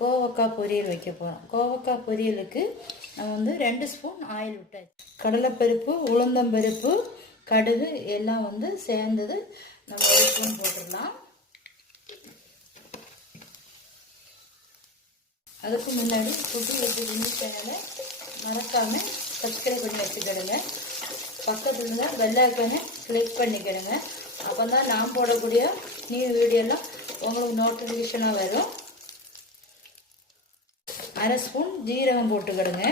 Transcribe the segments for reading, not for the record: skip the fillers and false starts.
கோவக்காய் பொரியல் வைக்க போகிறோம். கோவக்காய் பொரியலுக்கு நம்ம வந்து 2 ஸ்பூன் ஆயில் விட்டாச்சு. கடலைப்பருப்பு, உளுந்தம்பருப்பு, கடுகு எல்லாம் வந்து சேர்ந்தது நம்ம 1 ஸ்பூன் போட்டுடலாம். அதுக்கு முன்னாடி புது வெஜ் செஞ்சு சேனலை மறக்காமல் சப்ஸ்கிரைப் பண்ணி வச்சுக்கிடுங்க. பக்கத்துல பெல் ஐக்கானை கிளிக் பண்ணிக்கிடுங்க. அப்போ தான் நான் போடக்கூடிய நியூ வீடியோலாம் உங்களுக்கு நோட்டிஃபிகேஷனாக வரும். 1/2 ஸ்பூன் ஜீரகம் போட்டுக்கிடுங்க.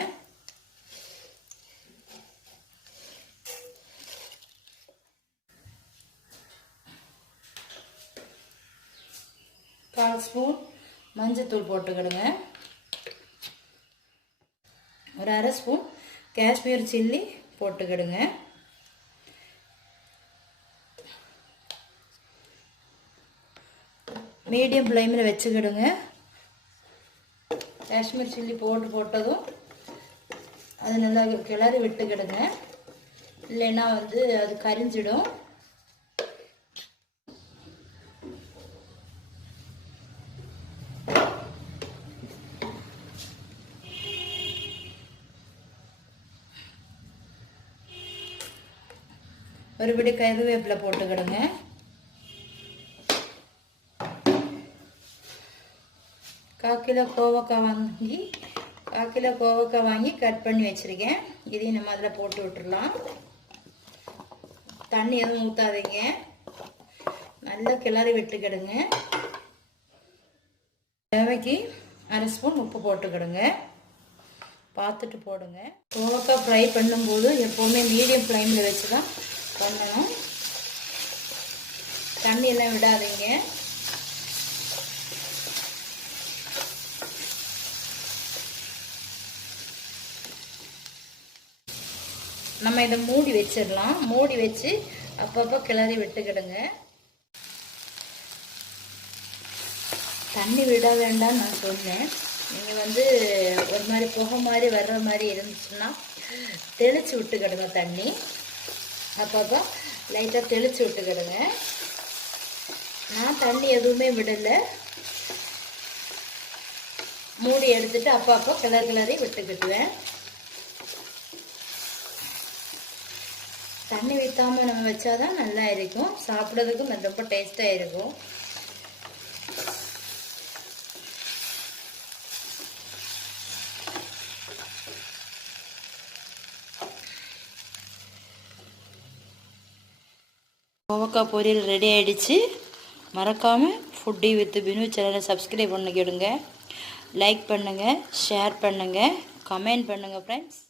கால் ஸ்பூன் மஞ்சத்தூள் போட்டுக்கிடுங்க. ஒரு 1/2 ஸ்பூன் காஷ்மீர் சில்லி போட்டுக்கிடுங்க. மீடியம் ஃப்ளேமில் வச்சுக்கிடுங்க. காஷ்மீர் சில்லி போட்டதும் அது நல்லா கிளறி விட்டுக்கிடுங்க. இல்லைன்னா வந்து அது கரிஞ்சிடும். ஒருபடி கருவேப்பிலை போட்டுக்கிடுங்க. கால் கிலோ கோவக்காய் வாங்கி கட் பண்ணி வச்சுருக்கேன். இதையும் நம்ம அதில் போட்டு விட்டுடலாம். தண்ணி எதுவும் ஊற்றாதீங்க, நல்லா கிளறி விட்டுக்கிடுங்க. தேவைக்கு 1/2 ஸ்பூன் உப்பு போட்டுக்கிடுங்க. பார்த்துட்டு போடுங்க. கோவக்காய் ஃப்ரை பண்ணும்போது எப்போவுமே மீடியம் ஃப்ளேமில் வச்சு தான் பண்ணணும். தண்ணியெல்லாம் விடாதீங்க. நம்ம இதை மூடி வச்சிடலாம். மூடி வச்சு அப்பப்போ கிளறி விட்டுக்கிடுங்க. தண்ணி விட வேண்டாம்னு நான் சொன்னேன். நீங்கள் வந்து ஒரு மாதிரி புகை மாதிரி வர்ற மாதிரி இருந்துச்சுன்னா தெளித்து விட்டுக்கிடுங்க. தண்ணி அப்பப்போ லைட்டாக தெளித்து விட்டுக்கிடுங்க. நான் தண்ணி எதுவுமே விடலை. மூடி எடுத்துட்டு அப்பப்போ கிளறி விட்டுக்கிடுவேன். தண்ணி விற்றாமல் நம்ம வச்சாதான் நல்லா இருக்கும். சாப்பிட்றதுக்கும் ரொம்ப டேஸ்ட்டாக இருக்கும். கோவக்காய் பொரியல் ரெடி ஆகிடுச்சு. மறக்காமல் ஃபுட்டி வித் பினு சேனலை சப்ஸ்கிரைப் பண்ணிக்கிடுங்க. லைக் பண்ணுங்கள், ஷேர் பண்ணுங்கள், கமெண்ட் பண்ணுங்கள் ஃப்ரெண்ட்ஸ்.